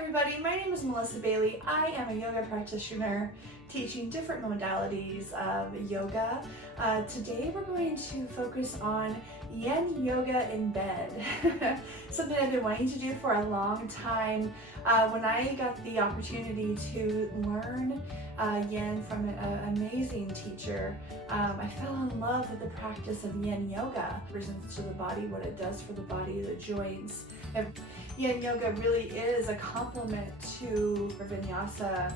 everybody, my name is Melissa Bailey. I am a yoga practitioner teaching different modalities of yoga. Today we're going to focus on YIN Yoga in bed. Something I've been wanting to do for a long time. When I got the opportunity to learn YIN from an amazing teacher, I fell in love with the practice of YIN Yoga. It represents to the body what it does for the body, the joints. And YIN Yoga really is a complement to vinyasa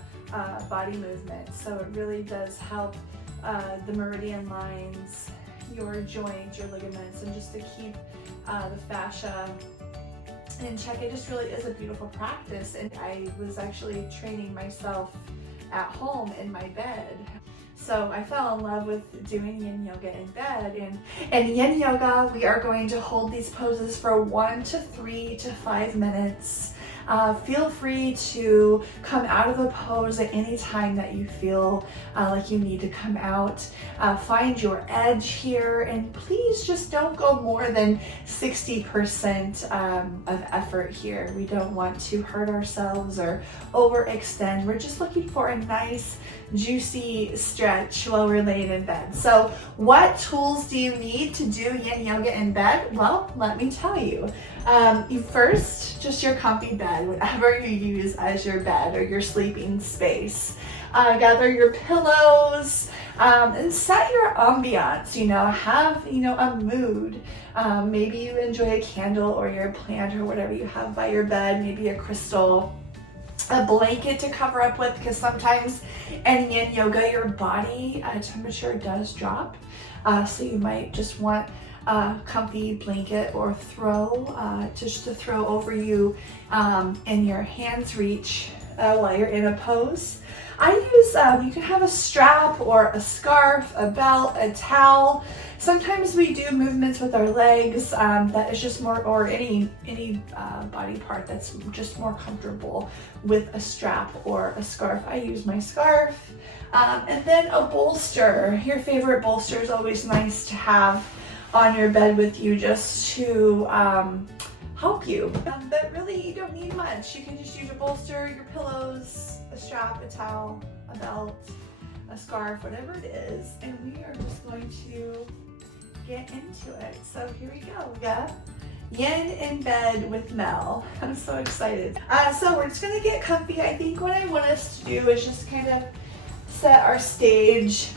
body movement. So it really does help the meridian lines, your joints, your ligaments, and just to keep the fascia in check. It just really is a beautiful practice. And I was actually training myself at home in my bed. So I fell in love with doing YIN Yoga in bed. And in YIN Yoga, we are going to hold these poses for 1 to 3 to 5 minutes. Feel free to come out of a pose at any time that you feel like you need to come out. Find your edge here, and please just don't go more than 60% of effort here. We don't want to hurt ourselves or overextend. We're just looking for a nice, juicy stretch while we're laying in bed. So what tools do you need to do YIN Yoga in bed? Well, let me tell you. First, just your comfy bed, whatever you use as your bed or your sleeping space. Gather your pillows and set your ambiance, have, a mood. Maybe you enjoy a candle or your plant or whatever you have by your bed, maybe a crystal, a blanket to cover up with, because sometimes in YIN Yoga, your body temperature does drop. So you might just want a comfy blanket or throw, just to throw over you in your hands reach while you're in a pose. I use, you can have a strap or a scarf, a belt, a towel. Sometimes we do movements with our legs that is just more, or any body part that's just more comfortable with a strap or a scarf. I use my scarf. And then a bolster. Your favorite bolster is always nice to have on your bed with you, just to help you. But really, you don't need much. You can just use a bolster, your pillows, a strap, a towel, a belt, a scarf, whatever it is. And we are just going to get into it. So here we go. We got YIN in bed with Mel. I'm so excited. So we're just gonna get comfy. I think what I want us to do is just kind of set our stage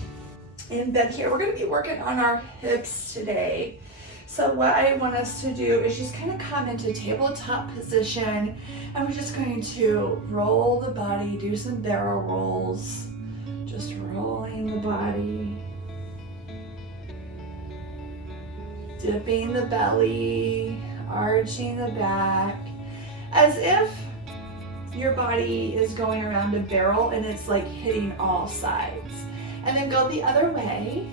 in bed here. We're going to be working on our hips today. So what I want us to do is just kind of come into tabletop position, and we're just going to roll the body, do some barrel rolls, just rolling the body, dipping the belly, arching the back, as if your body is going around a barrel and it's like hitting all sides. And then go the other way.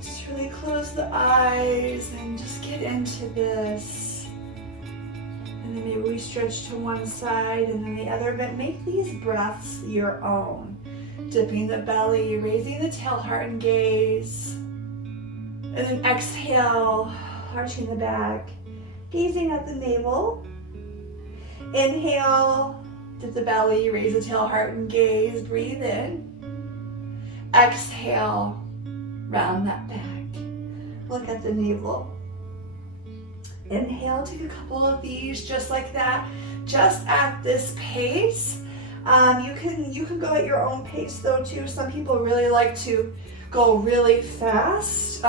Just really close the eyes and just get into this. And then maybe we stretch to one side and then the other, but make these breaths your own. Dipping the belly, raising the tail, heart and gaze. And then exhale, arching the back, gazing at the navel. Inhale. Dip the belly, raise the tail, heart and gaze, breathe in. Exhale, round that back. Look at the navel. Inhale, take a couple of these just like that, just at this pace. You can go at your own pace though too. Some people really like to go really fast.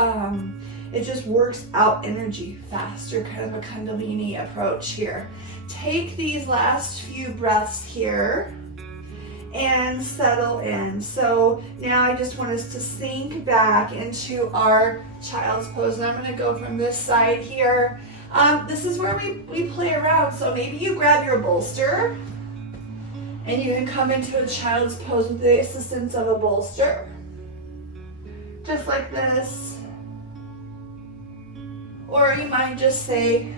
It just works out energy faster, kind of a Kundalini approach here. Take these last few breaths here and settle in. So now I just want us to sink back into our child's pose. And I'm going to go from this side here. This is where we play around. So maybe you grab your bolster and you can come into a child's pose with the assistance of a bolster. Just like this. Or you might just say,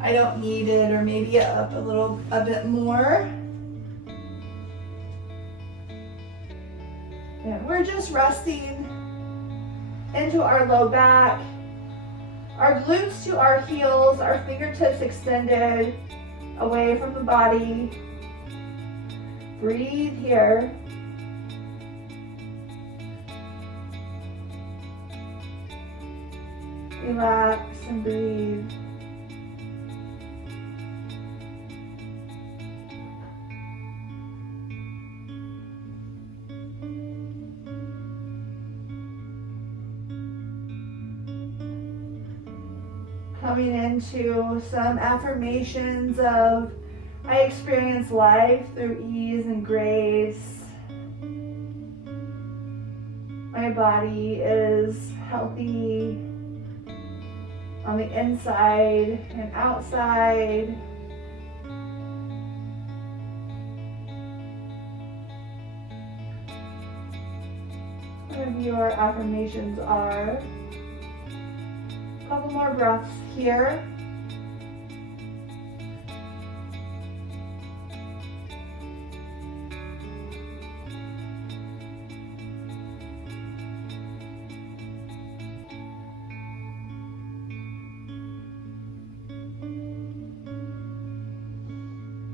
I don't need it, or maybe up a bit more. And we're just resting into our low back, our glutes to our heels, our fingertips extended away from the body. Breathe here. Relax and breathe. Coming into some affirmations of, I experience life through ease and grace. My body is healthy on the inside and outside. Whatever your affirmations are. A couple more breaths here.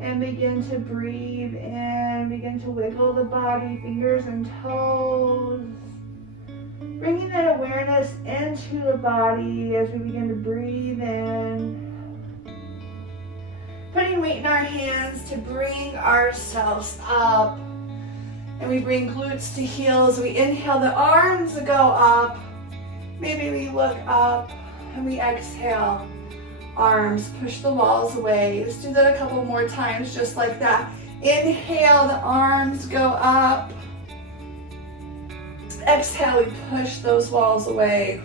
And begin to breathe in, begin to wiggle the body, fingers and toes. Bringing that awareness into the body as we begin to breathe in. Putting weight in our hands to bring ourselves up. And we bring glutes to heels. We inhale, the arms go up. Maybe we look up and we exhale. Arms push the walls away. Let's do that a couple more times, just like that. Inhale, the arms go up. Exhale, we push those walls away.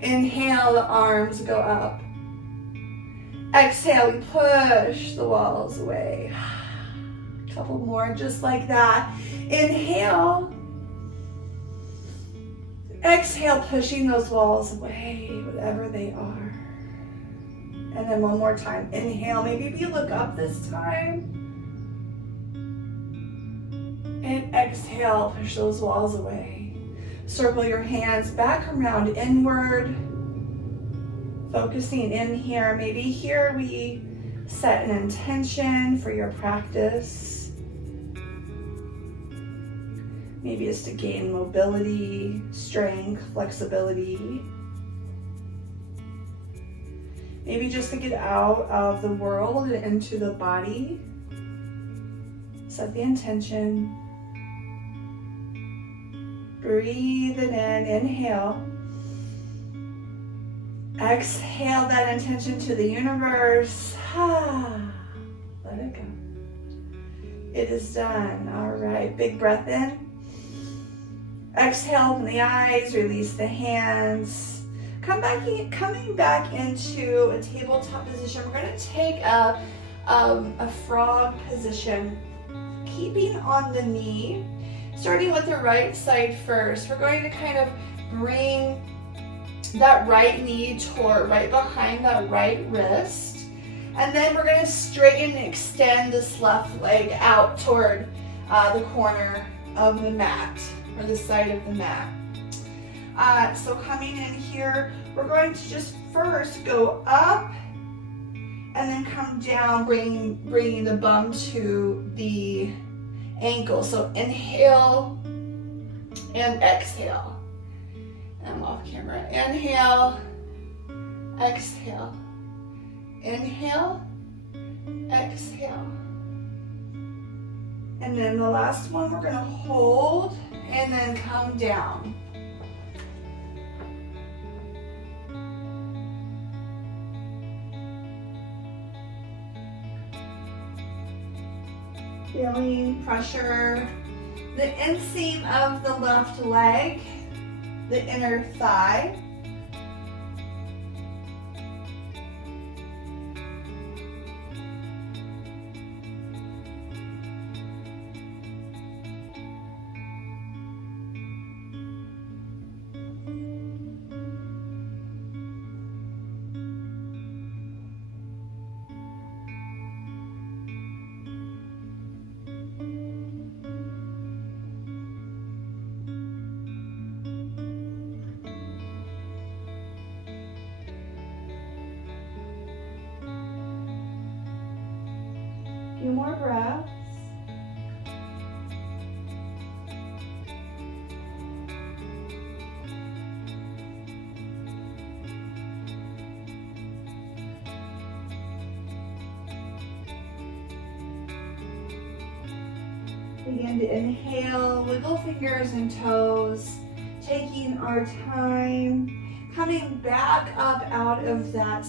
Inhale, the arms go up. Exhale, we push the walls away. A couple more, just like that. Inhale. Exhale, pushing those walls away, whatever they are. And then one more time. Inhale, maybe if you look up this time. And exhale, push those walls away. Circle your hands back around inward. Focusing in here. Maybe here we set an intention for your practice. Maybe it's to gain mobility, strength, flexibility. Maybe just to get out of the world and into the body. Set the intention. Breathe it in, inhale. Exhale that intention to the universe. Let it go. It is done. All right, big breath in. Exhale, open the eyes, release the hands. Coming back into a tabletop position. We're going to take a frog position, keeping on the knee, starting with the right side first. We're going to kind of bring that right knee toward right behind that right wrist. And then we're going to straighten and extend this left leg out toward the corner of the mat, or the side of the mat. So coming in here, we're going to just first go up and then come down, bringing the bum to the ankle. So inhale and exhale. And I'm off camera. Inhale, exhale. Inhale, exhale. And then the last one, we're going to hold and then come down. Feeling pressure, the inseam of the left leg, the inner thigh. few more breaths. Begin to inhale, wiggle fingers and toes, taking our time, coming back up out of that,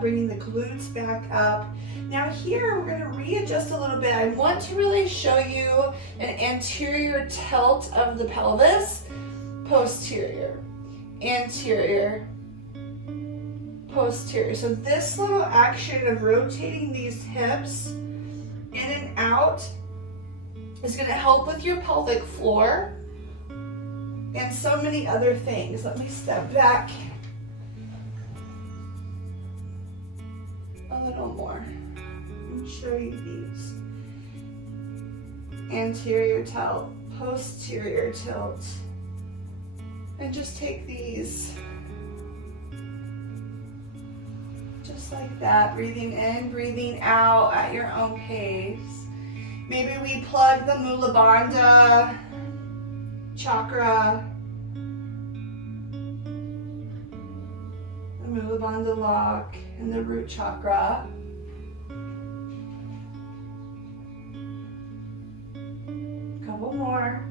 bringing the glutes back up. Now here, we're gonna readjust a little bit. I want to really show you an anterior tilt of the pelvis, posterior, anterior, posterior. So this little action of rotating these hips in and out is going to help with your pelvic floor and so many other things. Let me step back a little more and show you these. Anterior tilt, posterior tilt, and just take these just like that, breathing in, breathing out at your own pace. Maybe we plug the Mula Bandha chakra, the Mula Bandha lock, and the root chakra. Couple more.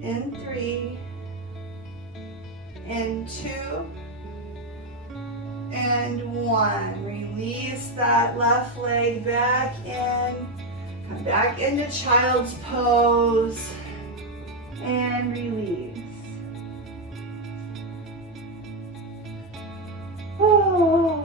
In 3, in 2, and 1. Release that left leg back in. Come back into child's pose. And release. Oh.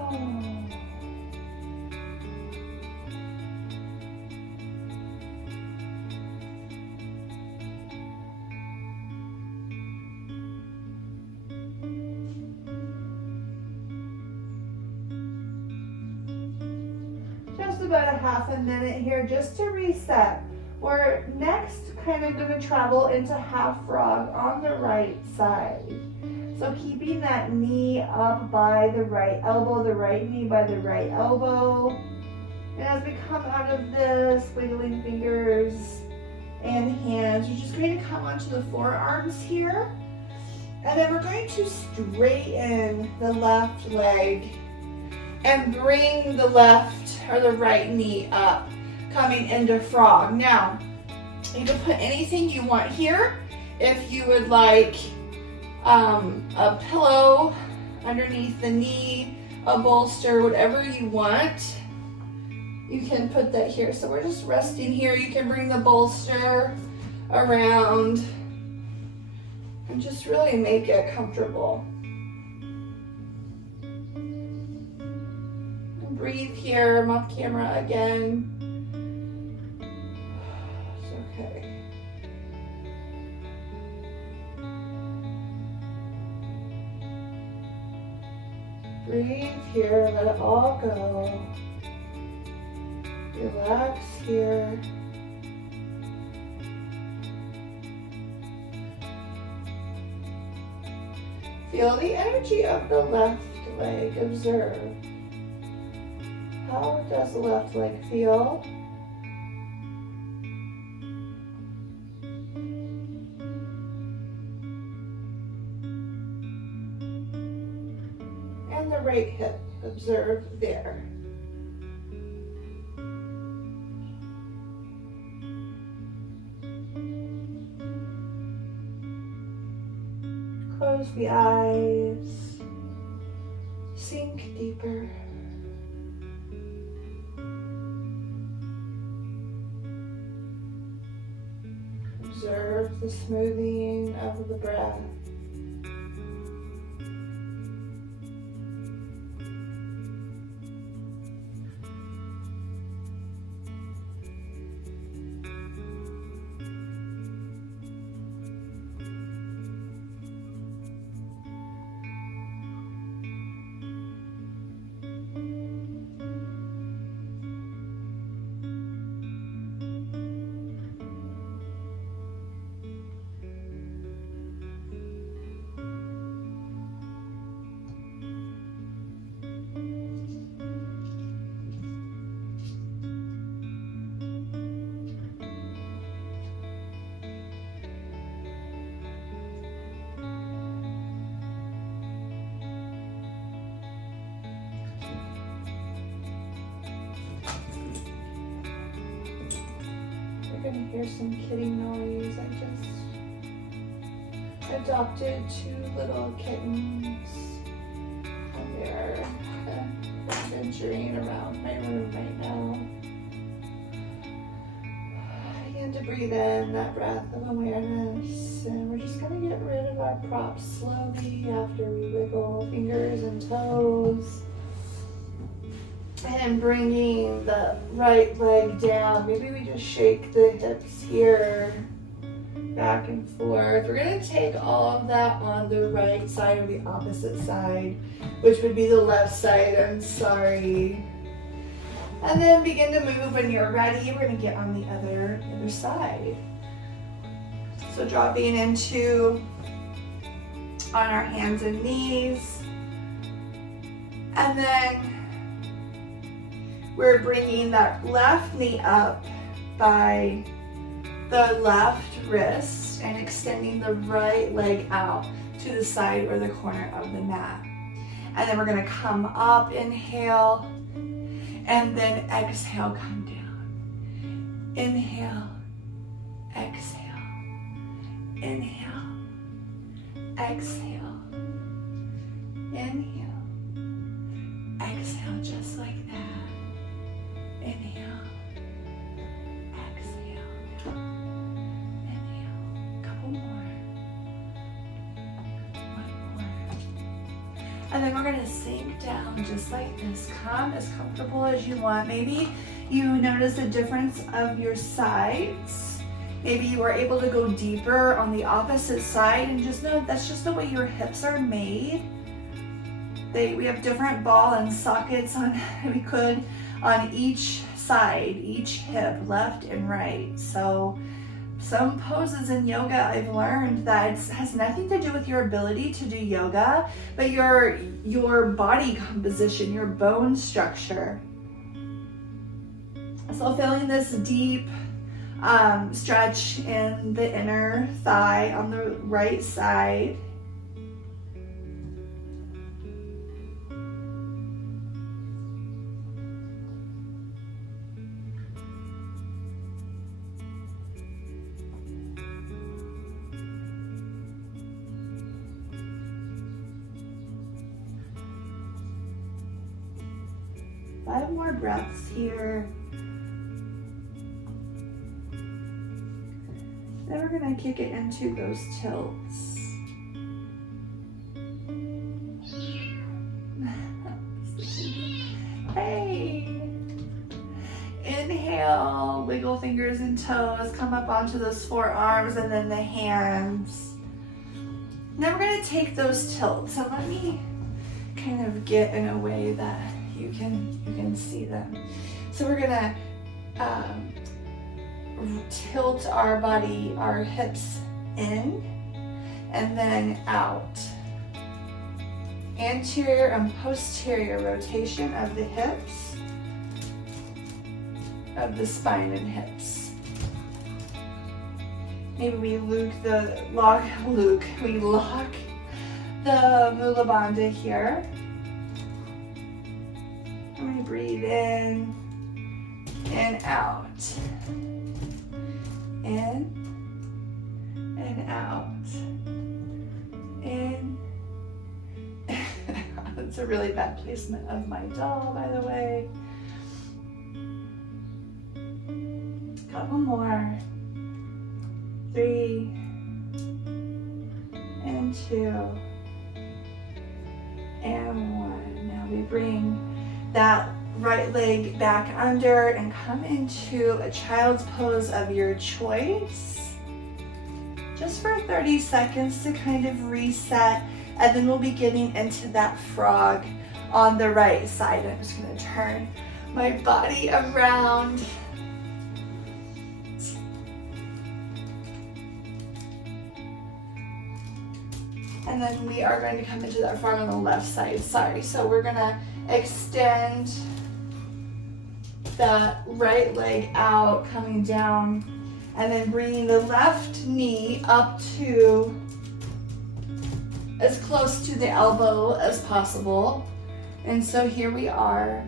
About a half a minute here just to reset. We're next kind of going to travel into half frog on the right side. So keeping that knee up by the right elbow, the right knee by the right elbow. And as we come out of this, wiggling fingers and hands, we're just going to come onto the forearms here. And then we're going to straighten the left leg and bring the left or the right knee up, coming into frog. Now, you can put anything you want here. If you would like a pillow underneath the knee, a bolster, whatever you want, you can put that here. So we're just resting here. You can bring the bolster around and just really make it comfortable. Breathe here. I'm off camera again. It's okay. Breathe here. Let it all go. Relax here. Feel the energy of the left leg. Observe. How does the left leg feel? And the right hip, observe there. Close the eyes, sink deeper. Observe the smoothing of the breath. gonna hear some kitty noise. I just adopted 2 little kittens. And they're adventuring around my room right now. Begin to breathe in that breath of awareness, and we're just gonna get rid of our props slowly after we wiggle fingers and toes. And bringing the right leg down. Maybe we just shake the hips here, back and forth. We're gonna take all of that on the right side or the opposite side, which would be the left side, I'm sorry. And then begin to move when you're ready. We're gonna get on the other side. So dropping into on our hands and knees. And then we're bringing that left knee up by the left wrist and extending the right leg out to the side or the corner of the mat. And then we're gonna come up, inhale, and then exhale, come down. Inhale, exhale, inhale, exhale, inhale, exhale, just like that. Inhale, exhale, inhale, couple more, one more. And then we're gonna sink down just like this. Come as comfortable as you want. Maybe you notice a difference of your sides. Maybe you were able to go deeper on the opposite side, and just know that's just the way your hips are made. We have different ball and sockets on each side, each hip, left and right. So some poses in yoga I've learned that has nothing to do with your ability to do yoga, but your body composition, your bone structure. So feeling this deep stretch in the inner thigh on the right side. Five more breaths here. Then we're gonna kick it into those tilts. Hey! Inhale, wiggle fingers and toes, come up onto those forearms and then the hands. Now we're gonna take those tilts, and let me kind of get in a way that you can see them. So we're gonna tilt our body, our hips in and then out. Anterior and posterior rotation of the hips, of the spine and hips. Maybe we lock the Mula Bandha here. I'm going to breathe in and out. In and out. In. That's a really bad placement of my doll, by the way. Couple more. 3 and 2 and 1. Now we bring that right leg back under and come into a child's pose of your choice. Just for 30 seconds to kind of reset, and then we'll be getting into that frog on the right side. I'm just going to turn my body around. And then we are going to come into that frog on the left side. Sorry. So we're going to extend that right leg out, coming down, and then bringing the left knee up to as close to the elbow as possible. And so here we are.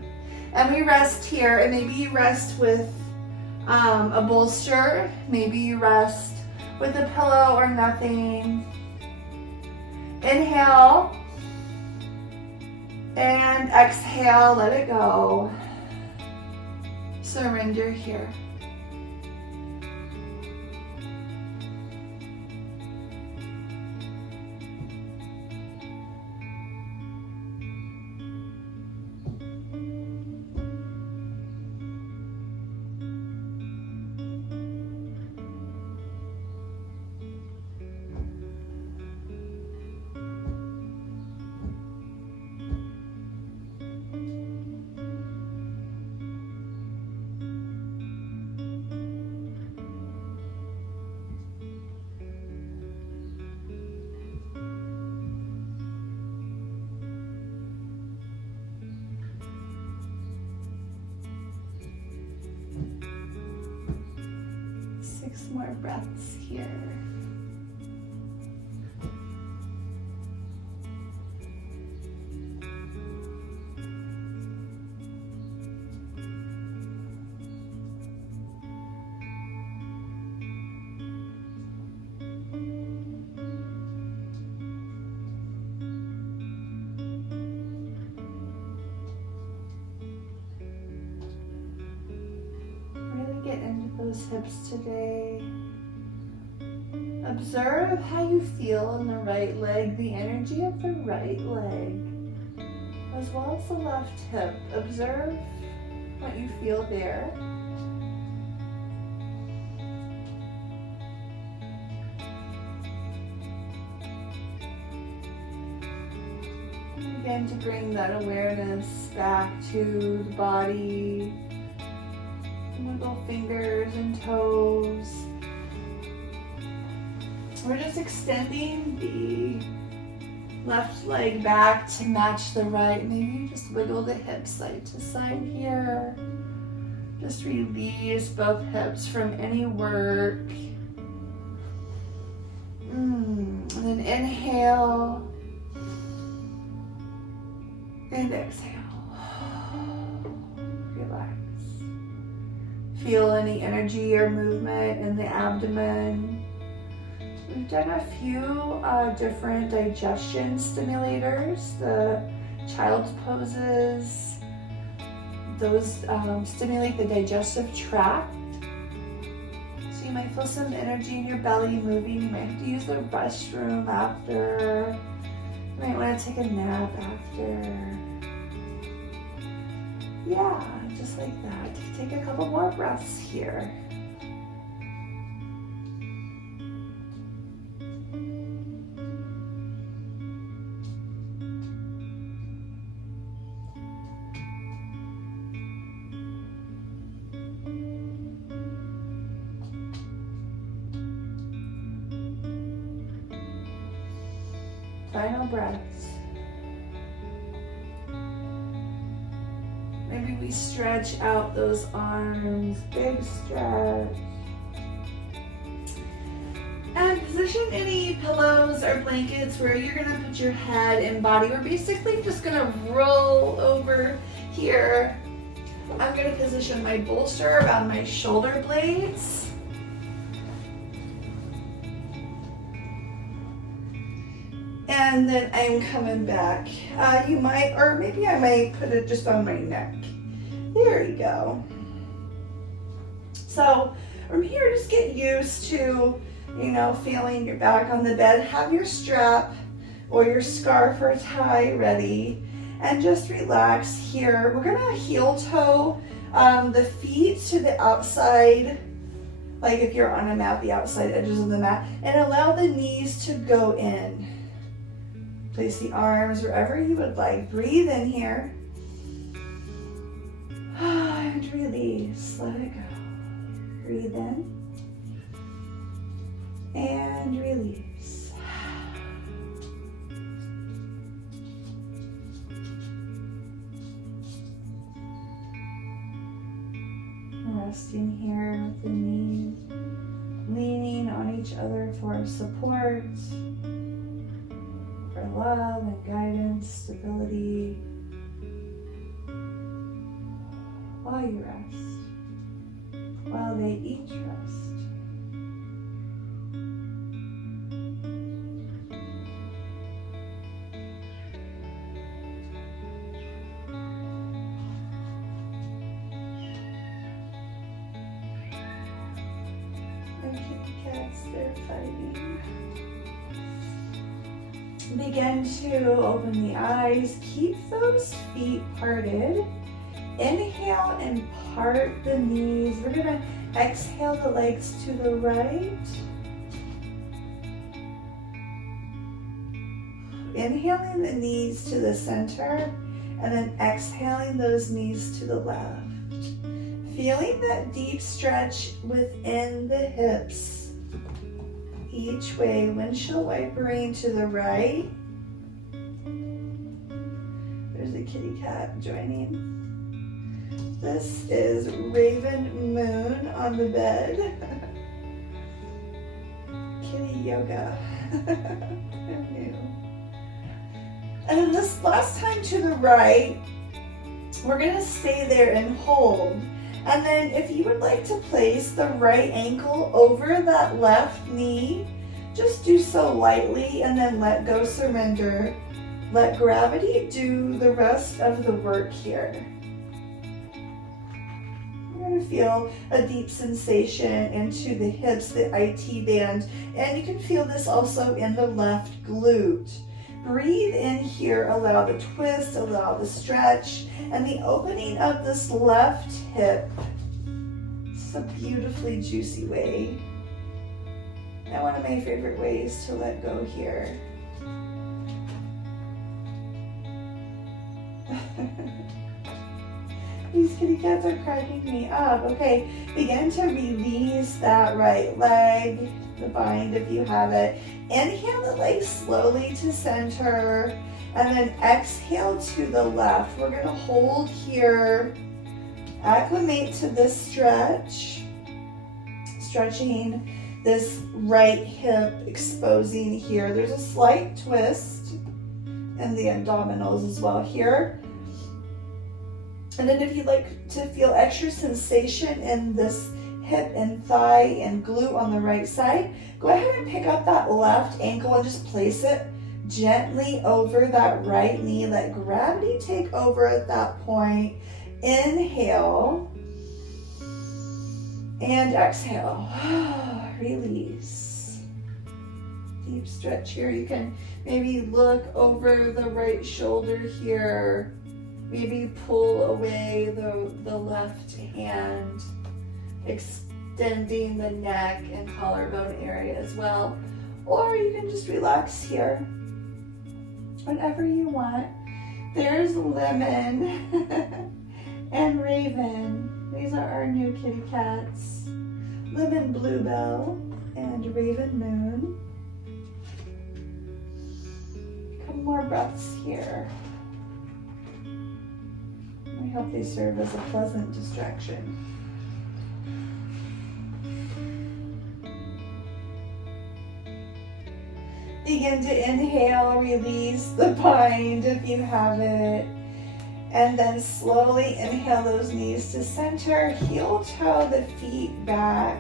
And we rest here, and maybe you rest with a bolster. Maybe you rest with a pillow or nothing. Inhale and exhale, let it go. Surrender here. More breaths here. Really get into those hips today. Observe how you feel in the right leg, the energy of the right leg, as well as the left hip. Observe what you feel there. Begin to bring that awareness back to the body. Wiggle fingers and toes. We're just extending the left leg back to match the right. Maybe you just wiggle the hips side to side here. Just release both hips from any work. And then inhale and exhale. Relax. Feel any energy or movement in the abdomen. We've done a few different digestion stimulators, the child's poses. Those stimulate the digestive tract. So you might feel some energy in your belly moving. You might have to use the restroom after. You might want to take a nap after. Yeah, just like that. Take a couple more breaths here. Final breaths. Maybe we stretch out those arms, big stretch. And position any pillows or blankets where you're gonna put your head and body. We're basically just gonna roll over here. I'm gonna position my bolster around my shoulder blades. And then I'm coming back. You might, or maybe I might put it just on my neck. There you go. So from here, just get used to, feeling your back on the bed. Have your strap or your scarf or tie ready. And just relax here. We're gonna heel toe the feet to the outside, like if you're on a mat, the outside edges of the mat, and allow the knees to go in. Place the arms wherever you would like. Breathe in here. And release. Let it go. Breathe in. And release. Resting here with the knees leaning on each other for support, for love and guidance, stability, while you rest, while they each rest. And kitty cats, they're fighting. Begin to open the eyes. Keep those feet parted. Inhale and part the knees. We're going to exhale the legs to the right. Inhaling the knees to the center and then exhaling those knees to the left. Feeling that deep stretch within the hips. Each way, windshield wipering to the right. There's a kitty cat joining. This is Raven Moon on the bed. Kitty yoga. And then this last time to the right, we're gonna stay there and hold. And then if you would like to place the right ankle over that left knee, just do so lightly and then let go, surrender. Let gravity do the rest of the work here. You're going to feel a deep sensation into the hips, the IT band, and you can feel this also in the left glute. Breathe in here, allow the twist, allow the stretch, and the opening of this left hip. This is a beautifully juicy way. And one of my favorite ways to let go here. These kitty cats are cracking me up. Okay, begin to release that right leg, the bind if you have it. Inhale the leg slowly to center, and then exhale to the left. We're gonna hold here, acclimate to this stretch, stretching this right hip, exposing here. There's a slight twist in the abdominals as well here. And then if you'd like to feel extra sensation in this hip and thigh and glute on the right side, go ahead and pick up that left ankle and just place it gently over that right knee. Let gravity take over at that point. Inhale and exhale. Release. Deep stretch here. You can maybe look over the right shoulder here. Maybe pull away the left hand, extending the neck and collarbone area as well. Or you can just relax here, whatever you want. There's Lemon and Raven. These are our new kitty cats. Lemon Bluebell and Raven Moon. A couple more breaths here. I hope they serve as a pleasant distraction. Begin to inhale, release the bind if you have it. And then slowly inhale those knees to center, heel toe the feet back.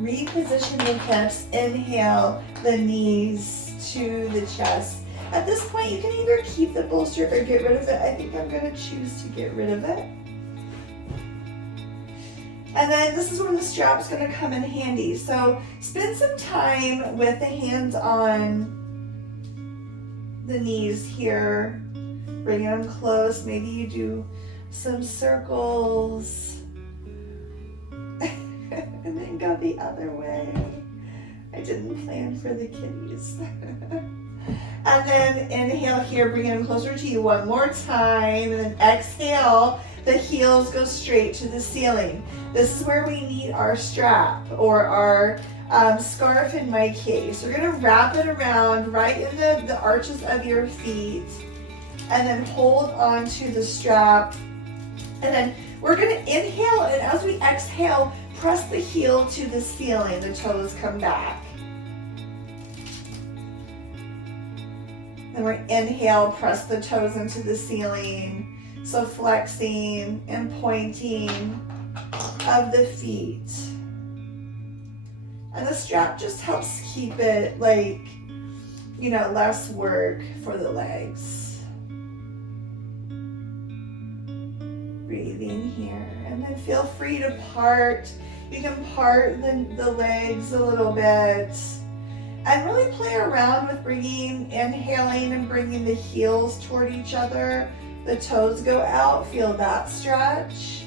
Reposition the hips, inhale the knees to the chest. At this point, you can either keep the bolster or get rid of it. I think I'm going to choose to get rid of it. And then this is when the strap's going to come in handy. So spend some time with the hands on the knees here, bringing them close. Maybe you do some circles and then go the other way. I didn't plan for the kitties. And then inhale here, bring them closer to you one more time, and then exhale, the heels go straight to the ceiling. This is where we need our strap or our scarf in my case. We're gonna wrap it around right in the arches of your feet, and then hold on to the strap. And then we're gonna inhale, and as we exhale, press the heel to the ceiling, the toes come back. And we're inhale, press the toes into the ceiling. So flexing and pointing. of the feet. And the strap just helps keep it like, you know, less work for the legs. Breathing here. And then feel free to part. You can part the legs a little bit. And really play around with inhaling and bringing the heels toward each other. The toes go out, feel that stretch.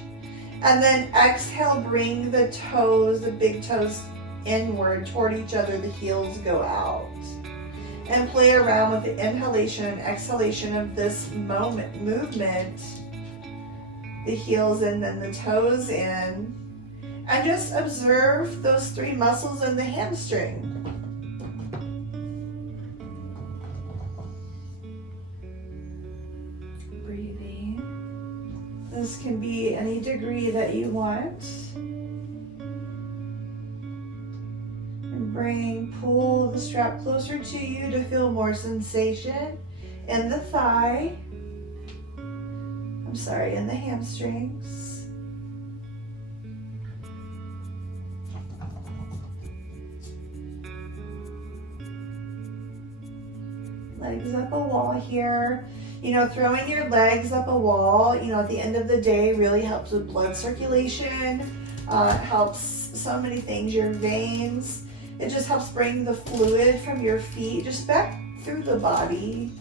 And then exhale, bring the toes, the big toes inward toward each other, the heels go out. And play around with the inhalation and exhalation of this movement. The heels in, then the toes in. And just observe those 3 muscles in the hamstring. Breathing. This can be any degree that you want. And pull the strap closer to you to feel more sensation in the thigh. In the hamstrings. Legs up a wall here. You know, throwing your legs up a wall, you know, at the end of the day really helps with blood circulation. It helps so many things, your veins. It just helps bring the fluid from your feet just back through the body.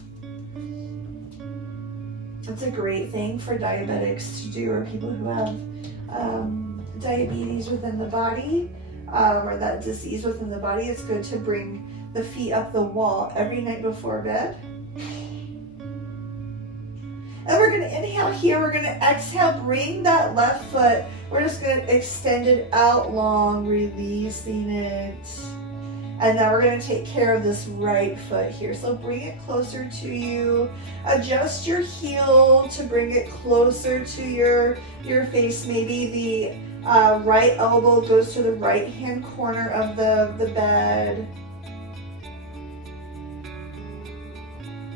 It's a great thing for diabetics to do, or people who have diabetes within the body, or that disease within the body. It's good to bring the feet up the wall every night before bed. And we're going to inhale here. We're going to exhale. Bring that left foot. We're just going to extend it out long, releasing it. And now we're going to take care of this right foot here. So bring it closer to you. Adjust your heel to bring it closer to your face. Maybe the right elbow goes to the right hand corner of the bed.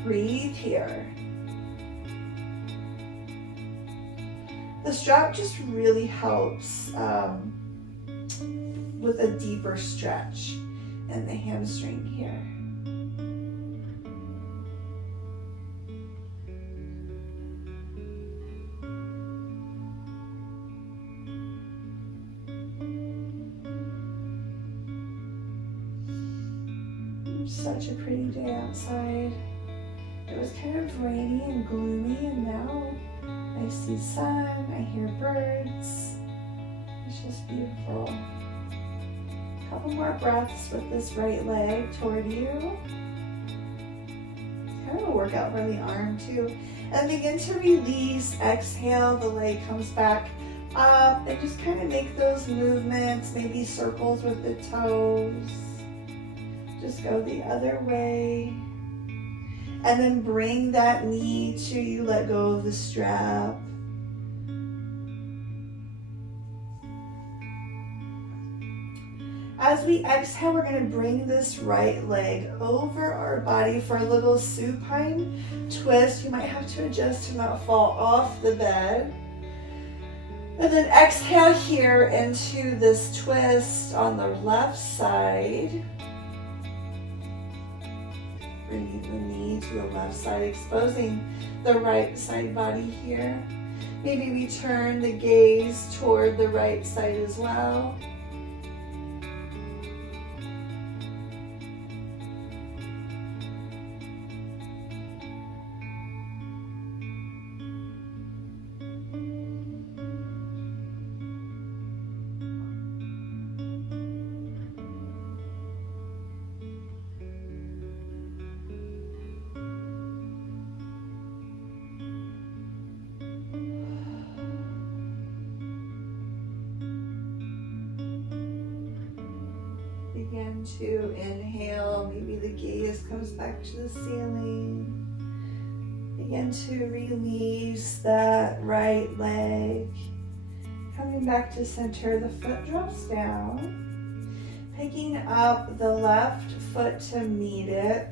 Breathe here. The strap just really helps with a deeper stretch in the hamstring here. Such a pretty day outside. It was kind of rainy and gloomy, and now I see sun, I hear birds. It's just beautiful. A couple more breaths with this right leg toward you. Kind of a workout for the arm too. And begin to release, exhale, the leg comes back up, and just kind of make those movements, maybe circles with the toes. Just go the other way. And then bring that knee to you, let go of the strap. As we exhale, we're going to bring this right leg over our body for a little supine twist. You might have to adjust to not fall off the bed. And then exhale here into this twist on the left side. Bringing the knee to the left side, exposing the right side body here. Maybe we turn the gaze toward the right side as well. Begin to inhale, maybe the gaze comes back to the ceiling. Begin to release that right leg. Coming back to center, the foot drops down. Picking up the left foot to meet it.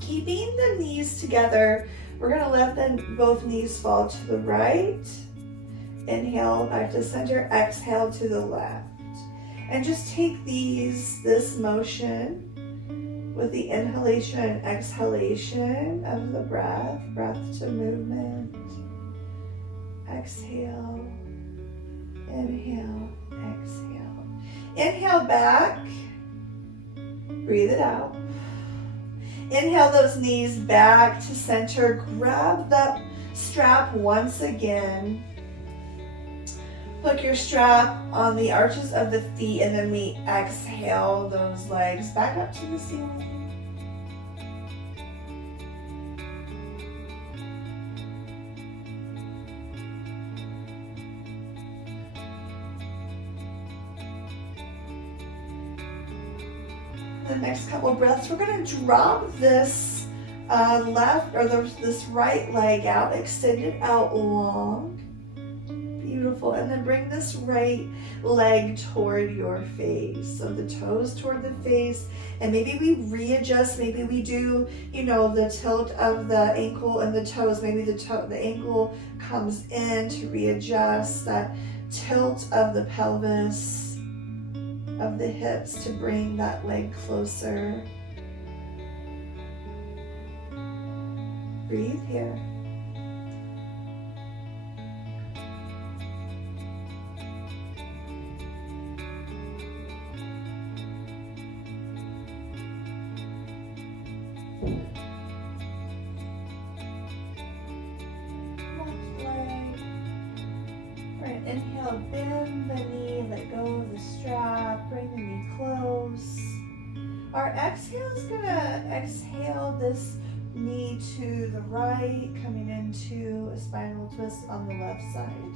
Keeping the knees together, we're going to let both knees fall to the right. Inhale back to center, exhale to the left. And just take this motion with the inhalation and exhalation of the breath to movement. Exhale, inhale, exhale. Inhale back, breathe it out. Inhale those knees back to center, grab that strap once again. Hook your strap on the arches of the feet, and then we exhale those legs back up to the ceiling. The next couple breaths, we're going to drop this left or this right leg out, extend it out long. Beautiful. And then bring this right leg toward your face. So the toes toward the face. And maybe we readjust. Maybe we do, the tilt of the ankle and the toes. Maybe the ankle comes in to readjust. That tilt of the pelvis, of the hips, to bring that leg closer. Breathe here. Inhale, bend the knee, let go of the strap, bring the knee close. Our exhale is going to exhale this knee to the right, coming into a spinal twist on the left side.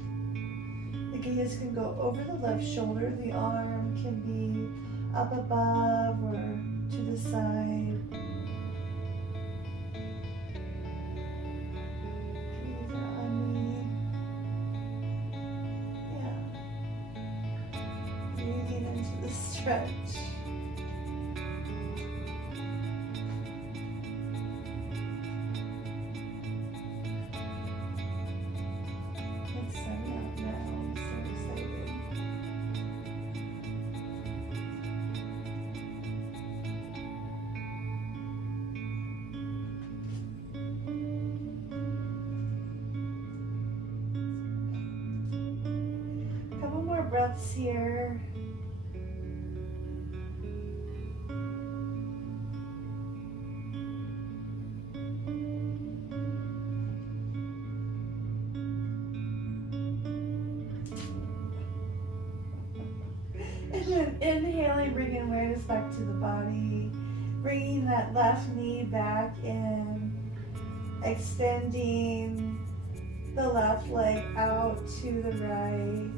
The gaze can go over the left shoulder, the arm can be up above or to the side. Stretch. Let's send out now. I'm so excited. Couple more breaths here. Inhaling, bringing awareness back to the body, bringing that left knee back in, extending the left leg out to the right.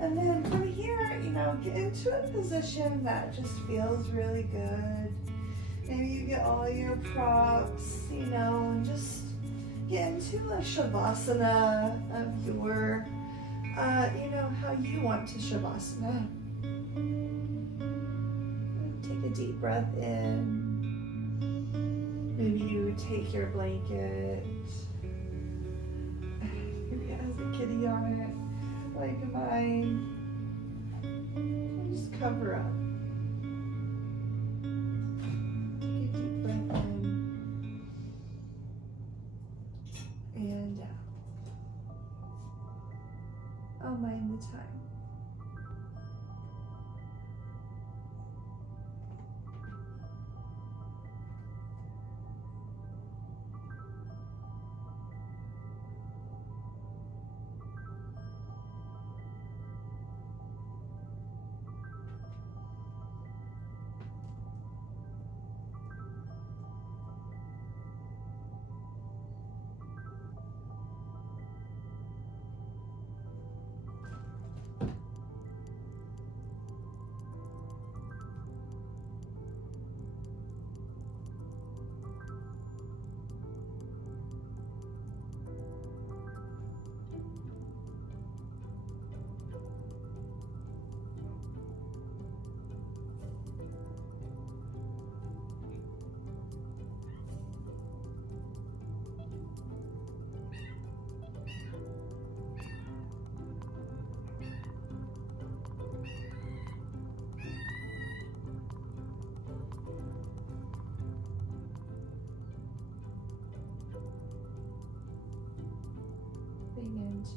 And then from here, get into a position that just feels really good. Maybe you get all your props, and just get into a shavasana of your, how you want to shavasana. Take a deep breath in. Maybe you take your blanket. Maybe it has a kitty on it, like mine. And just cover up. Take a deep breath in and out. I'll mind the time.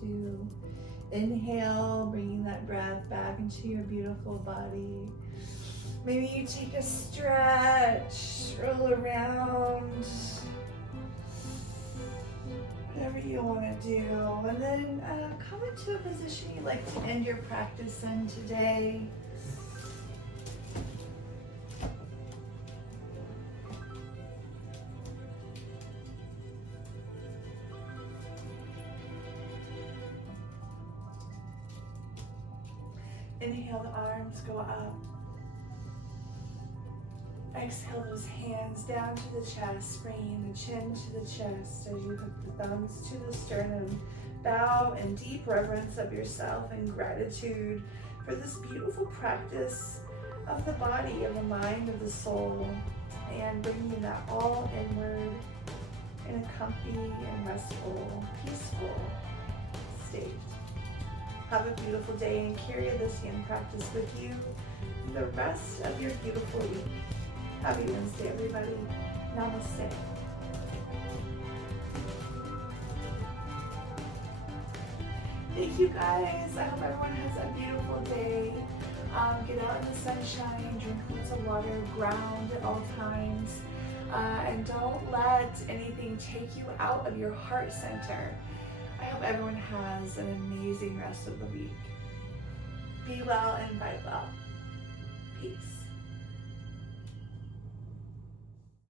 2. Inhale, bringing that breath back into your beautiful body. Maybe you take a stretch, roll around, whatever you want to do. And then come into a position you'd like to end your practice in today. Inhale, the arms go up. Exhale those hands down to the chest, bringing the chin to the chest as you hook the thumbs to the sternum. Bow in deep reverence of yourself and gratitude for this beautiful practice of the body, of the mind, of the soul, and bringing that all inward in a comfy and restful, peaceful state. Have a beautiful day and carry this yin practice with you the rest of your beautiful week. Happy Wednesday, everybody. Namaste. Thank you, guys. I hope everyone has a beautiful day. Get out in the sunshine, drink lots of water, ground at all times, and don't let anything take you out of your heart center. I hope everyone has an amazing rest of the week. Be well and vibe well. Peace.